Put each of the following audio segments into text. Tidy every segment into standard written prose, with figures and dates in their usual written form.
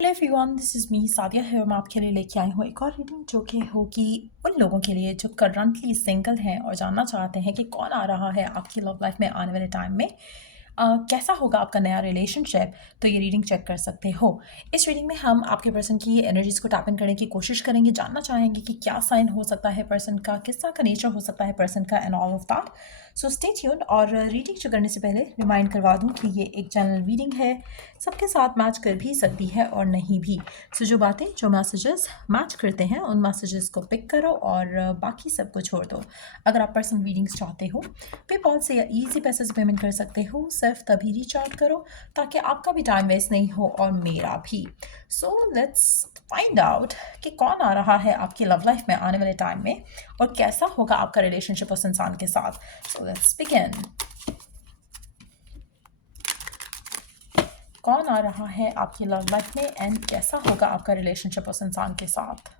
Hello everyone, this is me Sadia है और मैं आपके लिए लेके आई हूँ एक और रीडिंग जो कि होगी उन लोगों के लिए जो करंटली सिंगल हैं और जानना चाहते हैं कि कौन आ रहा है आपकी लव लाइफ में आने वाले टाइम में। कैसा होगा आपका नया रिलेशनशिप, तो ये रीडिंग चेक कर सकते हो। इस रीडिंग में हम आपके पर्सन की एनर्जीज को टैप इन करने की कोशिश करेंगे, जानना चाहेंगे कि क्या साइन हो सकता है पर्सन का, किस तरह का नेचर हो सकता है पर्सन का and all of that. So stay tuned. और रीडिंग शुरू करने से पहले रिमाइंड करवा दूं कि ये एक जनरल रीडिंग है, सबके साथ मैच कर भी सकती है और नहीं भी। सो जो बातें, जो मैसेजेस मैच करते हैं उन मैसेजेस को पिक करो और बाकी सब को छोड़ दो। अगर आप पर्सनल रीडिंग्स चाहते हो पेपॉल से या ईजी पैसे से पेमेंट कर सकते हो, सिर्फ तभी रीच आउट करो ताकि आपका भी टाइम वेस्ट नहीं हो और मेरा भी। सो लेट्स फाइंड आउट कि कौन आ रहा है आपकी लव लाइफ में आने वाले टाइम में और कैसा होगा आपका रिलेशनशिप उस इंसान के साथ। So let's begin. कौन आ रहा है आपकी लव लाइफ में एंड कैसा होगा आपका रिलेशनशिप उस इंसान के साथ।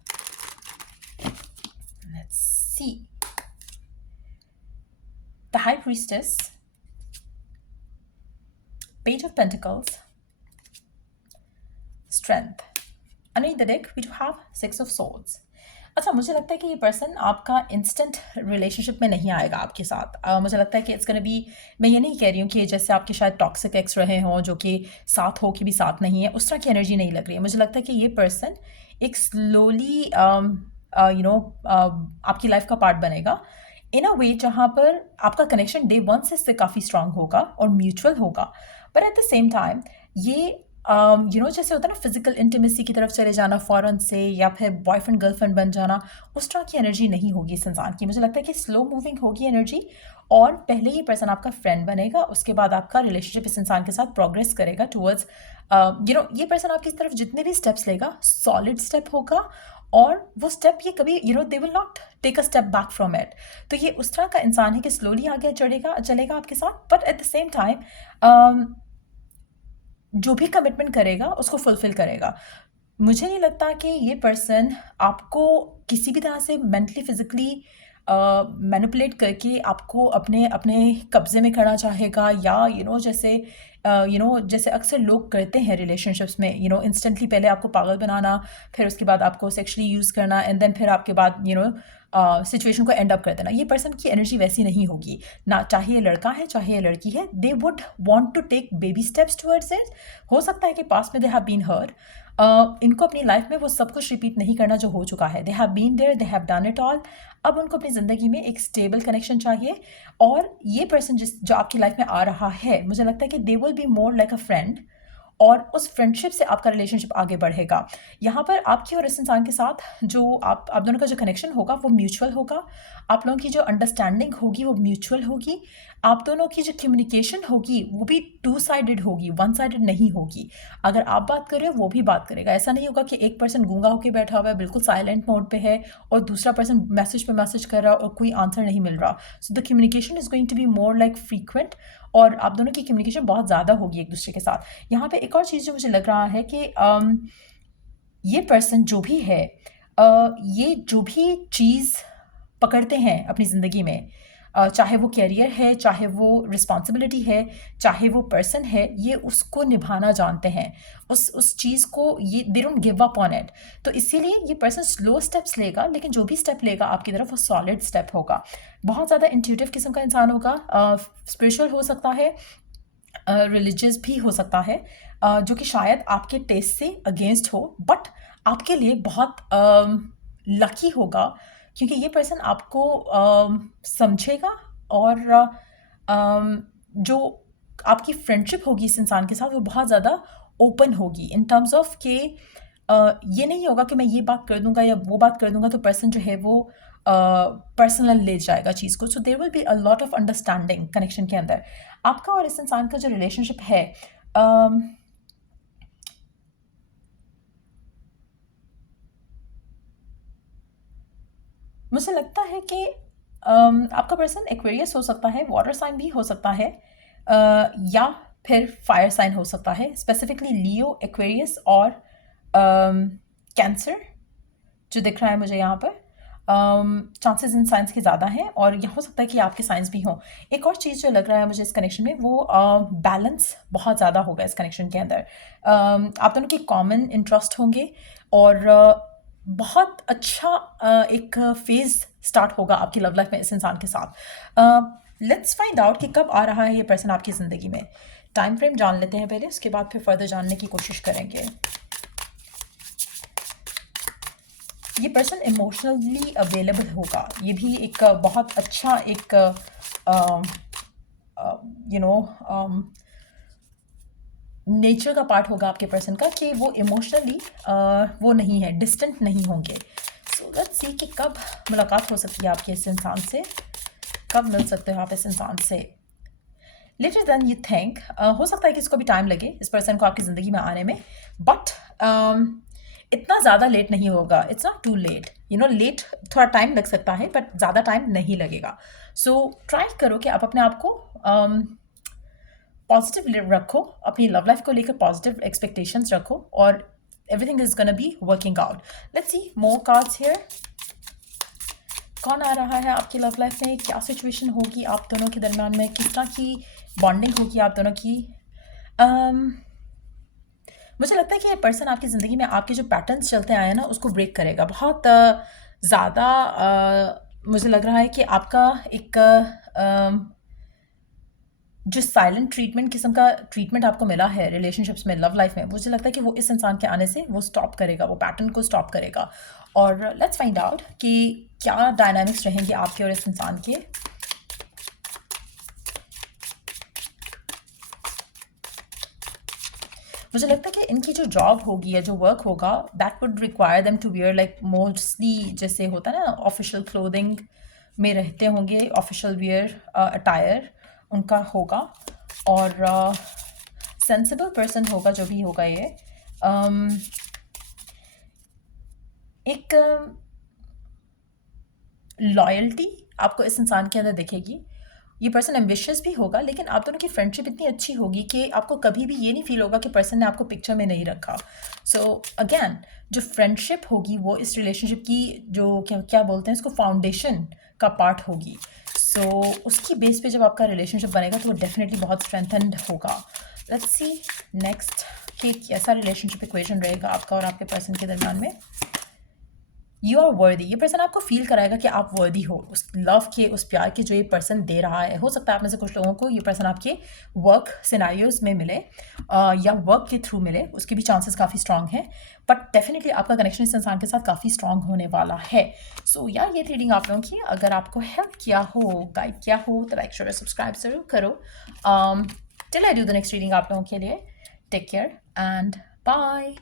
Let's see. The high priestess, page of pentacles, strength. Underneath the deck, we do have Six of Swords. अच्छा, मुझे लगता है कि ये पर्सन आपका इंस्टेंट रिलेशनशिप में नहीं आएगा आपके साथ। मुझे लगता है कि इट्स गोना बी, मैं ये नहीं कह रही हूँ कि जैसे आपके शायद टॉक्सिक एक्स रहे हों जो कि साथ हो कि भी साथ नहीं है, उस तरह की एनर्जी नहीं लग रही है। मुझे लगता है कि ये पर्सन एक स्लोली आपकी लाइफ का पार्ट बनेगा इन अ वे जहाँ पर आपका कनेक्शन डे वन से इससे काफ़ी स्ट्रांग होगा और म्यूचुअल होगा। पर एट द सेम टाइम ये जैसे होता है ना फिजिकल इंटीमेसी की तरफ चले जाना फ़ौरन से, या फिर बॉयफ्रेंड गर्लफ्रेंड बन जाना, उस तरह की एनर्जी नहीं होगी इस इंसान की। मुझे लगता है कि स्लो मूविंग होगी एनर्जी, और पहले ये पर्सन आपका फ्रेंड बनेगा, उसके बाद आपका रिलेशनशिप इस इंसान के साथ प्रोग्रेस करेगा टूवर्ड्स ये पर्सन आपकी तरफ जितने भी स्टेप्स लेगा सॉलिड स्टेप होगा, और वो स्टेप ये कभी they will not take a step back from it. तो ये उस तरह का इंसान है कि स्लोली आगे चलेगा आपके साथ, but at the same time जो भी कमिटमेंट करेगा उसको फुलफिल करेगा। मुझे नहीं लगता कि ये पर्सन आपको किसी भी तरह से मेंटली फिजिकली मैनिपुलेट करके आपको अपने अपने कब्जे में करना चाहेगा, या जैसे अक्सर लोग करते हैं रिलेशनशिप्स में, इंस्टेंटली पहले आपको पागल बनाना, फिर उसके बाद आपको सेक्सुअली यूज़ करना, एंड देन फिर आपके बाद सिचुएशन को एंड अप कर देना। ये पर्सन की एनर्जी वैसी नहीं होगी ना, चाहे ये लड़का है चाहे ये लड़की है। They would want to take baby steps towards it. हो सकता है कि पास्ट में दे हैव बीन हर्ट, इनको अपनी लाइफ में वो सब कुछ रिपीट नहीं करना जो हो चुका है। They have been there, they have done it all. अब उनको अपनी ज़िंदगी में एक स्टेबल कनेक्शन चाहिए, और ये पर्सन जो आपकी लाइफ में आ रहा है, मुझे लगता है कि they will be more like a friend, और उस फ्रेंडशिप से आपका रिलेशनशिप आगे बढ़ेगा। यहाँ पर आपकी और इस इंसान के साथ जो आप दोनों का जो कनेक्शन होगा वो म्यूचुअल होगा। आप लोगों की जो अंडरस्टैंडिंग होगी वो म्यूचुअल होगी। आप दोनों की जो कम्युनिकेशन होगी वो भी टू साइडेड होगी, वन साइडेड नहीं होगी। अगर आप बात कर रहे हो वो भी बात करेगा। ऐसा नहीं होगा कि एक पर्सन गूंगा होकर बैठा हुआ है, बिल्कुल साइलेंट मोड पे है, और दूसरा पर्सन मैसेज पे मैसेज कर रहा है और कोई आंसर नहीं मिल रहा। So the communication is going to be more like frequent, और आप दोनों की कम्युनिकेशन बहुत ज़्यादा होगी एक दूसरे के साथ। यहाँ पे एक और चीज़ जो मुझे लग रहा है कि ये पर्सन जो भी है, ये जो भी चीज़ पकड़ते हैं अपनी ज़िंदगी में, चाहे वो करियर है, चाहे वो रिस्पॉन्सिबिलिटी है, चाहे वो पर्सन है, ये उसको निभाना जानते हैं। उस चीज़ को ये they don't give up on it. तो इसीलिए ये पर्सन स्लो स्टेप्स लेगा, लेकिन जो भी स्टेप लेगा आपकी तरफ वो सॉलिड स्टेप होगा। बहुत ज़्यादा इंट्यूटिव किस्म का इंसान होगा, स्पिरिचुअल हो सकता है, रिलीजियस भी हो सकता है, जो कि शायद आपके टेस्ट से अगेंस्ट हो, बट आपके लिए बहुत लकी होगा, क्योंकि ये पर्सन आपको समझेगा, और जो आपकी फ्रेंडशिप होगी इस इंसान के साथ वो बहुत ज़्यादा ओपन होगी इन टर्म्स ऑफ कि ये नहीं होगा कि मैं ये बात कर दूंगा या वो बात कर दूंगा तो पर्सन जो है वो पर्सनल ले जाएगा चीज़ को। So there will be a lot of understanding connection के अंदर। आपका और इस इंसान का जो रिलेशनशिप है, मुझे लगता है कि आपका पर्सन एक्वेरियस हो सकता है, वाटर साइन भी हो सकता है, या फिर फायर साइन हो सकता है, स्पेसिफिकली लियो, एक्वेरियस और कैंसर जो दिख रहा है मुझे यहाँ पर। चांसेस इन साइंस के ज़्यादा हैं और ये हो सकता है कि आपके साइंस भी हों। एक और चीज़ जो लग रहा है मुझे इस कनेक्शन में वो बैलेंस बहुत ज़्यादा होगा इस कनेक्शन के अंदर। आप दोनों के कॉमन इंटरेस्ट होंगे और बहुत अच्छा एक फेज़ स्टार्ट होगा आपकी लव लाइफ में इस इंसान के साथ। लेट्स फाइंड आउट कि कब आ रहा है ये पर्सन आपकी ज़िंदगी में। टाइम फ्रेम जान लेते हैं पहले, उसके बाद फिर फर्दर जानने की कोशिश करेंगे। ये पर्सन इमोशनली अवेलेबल होगा, ये भी एक बहुत अच्छा एक यू नो नेचर का पार्ट होगा आपके पर्सन का कि वो इमोशनली वो नहीं है, डिस्टेंट नहीं होंगे। सो लेट्स सी कि कब मुलाकात हो सकती है आपके इस इंसान से, कब मिल सकते हो आप इस इंसान से। Later than you think. हो सकता है कि इसको भी टाइम लगे इस पर्सन को आपकी ज़िंदगी में आने में, बट इतना ज़्यादा लेट नहीं होगा। It's not too late, you know, late थोड़ा टाइम लग सकता है बट ज़्यादा टाइम नहीं लगेगा। सो ट्राई करो कि आप अपने आप को पॉजिटिव रखो, अपनी लव लाइफ को लेकर पॉजिटिव एक्सपेक्टेशंस रखो और everything is gonna be working out. Let's see more cards here. कौन आ रहा है आपकी लव लाइफ में, क्या सिचुएशन होगी आप दोनों के दरमियान में, किस तरह की बॉन्डिंग होगी आप दोनों की। मुझे लगता है कि ये पर्सन आपकी ज़िंदगी में आपके जो पैटर्न्स चलते आए हैं ना उसको ब्रेक करेगा बहुत ज़्यादा। मुझे लग रहा है कि आपका एक जो साइलेंट ट्रीटमेंट किस्म का ट्रीटमेंट आपको मिला है रिलेशनशिप्स में, लव लाइफ में, मुझे लगता है कि वो इस इंसान के आने से वो स्टॉप करेगा, वो पैटर्न को स्टॉप करेगा। और लेट्स फाइंड आउट कि क्या डायनामिक्स रहेंगे आपके और इस इंसान के। मुझे लगता है कि इनकी जो जॉब होगी या जो वर्क होगा that would require them to wear like mostly जैसे होता है ना ऑफिशियल क्लोथिंग में रहते होंगे, ऑफिशियल वियर अटायर उनका होगा और सेंसिबल पर्सन होगा जो भी होगा ये। एक लॉयल्टी आपको इस इंसान के अंदर दिखेगी। ये पर्सन एम्बिशियस भी होगा लेकिन आप दोनों की फ्रेंडशिप इतनी अच्छी होगी कि आपको कभी भी ये नहीं फील होगा कि पर्सन ने आपको पिक्चर में नहीं रखा। सो अगेन जो फ्रेंडशिप होगी वो इस रिलेशनशिप की जो क्या क्या बोलते हैं इसको फाउंडेशन का पार्ट होगी। सो उसकी बेस पे जब आपका रिलेशनशिप बनेगा तो वो डेफिनेटली बहुत स्ट्रेंथेंड होगा। लेट्स सी नेक्स्ट कि कैसा रिलेशनशिप इक्वेशन रहेगा आपका और आपके पर्सन के दरमियान में। यू आर वर्दी, ये पर्सन आपको फील कराएगा कि आप वर्दी हो उस लव के, उस प्यार के जो ये पर्सन दे रहा है। हो सकता है आप में से कुछ लोगों को ये पर्सन आपके वर्क सिनेरियोज में मिले या वर्क के थ्रू मिले, उसके भी चांसेस काफ़ी स्ट्रांग हैं, बट डेफिनेटली आपका कनेक्शन इस इंसान के साथ काफ़ी स्ट्रांग होने वाला है। सो यार ये रीडिंग आप लोगों की अगर आपको हेल्प किया हो, गाइड किया हो तो लाइक शेयर सब्सक्राइब ज़रूर करो। Till I do the next reading आप लोगों के लिए टेक केयर एंड बाय।